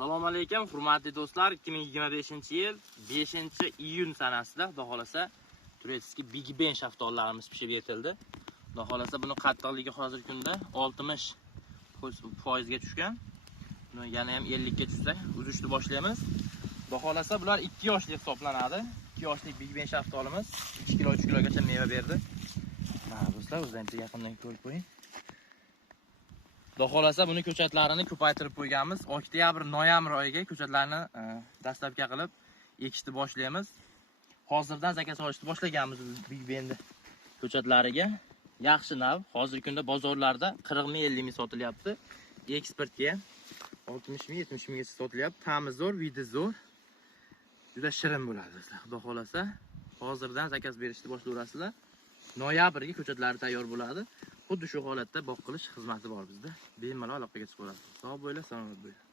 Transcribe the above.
Assalomu alaykum, hurmatli do'stlar. 2025-yil 5-iyun sanasida, xudo xolasa, Turetskiy Big Ben shaftollarimiz pishib yetildi. Xudo xolasa, buni qattiqligi hozirgi kunda 60% ga tushgan. Buni yana ham 50 ga tushsa, uzishni boshlaymiz. Xudo xolasa, bular 2 yoshli hisoblanadi. 2 yoshli Big Ben shaftolimiz 2 kilo, 3 kilogacha meva berdi. Mana do'stlar, o'zdan yaqindan ko'rib qo'ying. Xudo xolasa buni ko'chatlarini ko'paytirib qo'yganmiz. Oktyabr, noyabr oyiga ko'chatlarni dastlabki qilib ekishni boshlaymiz. Hozirdan zakaz olishni boshlaganmiz Big Ben'ni ko'chatlariga. Yaxshi nav. Hozirgi kunda bozorlarda 40 ming, 50 ming sotilyapti. Eksportga 60 ming, 70 minggacha sotilyapti. Ta'mi zo'r, vidi zo'r. Juda shirin bo'ladi do'stlar. Xudo xolasa hozirdan zakaz berishni boshlayverasizlar. Noyabrga ko'chatlari tayyor bo'ladi. Xuddi shu holatda boqilish xizmati bor bizda. Bemalol aloqaga chiqaverasiz. Sog' bo'ling, salomat bo'ling.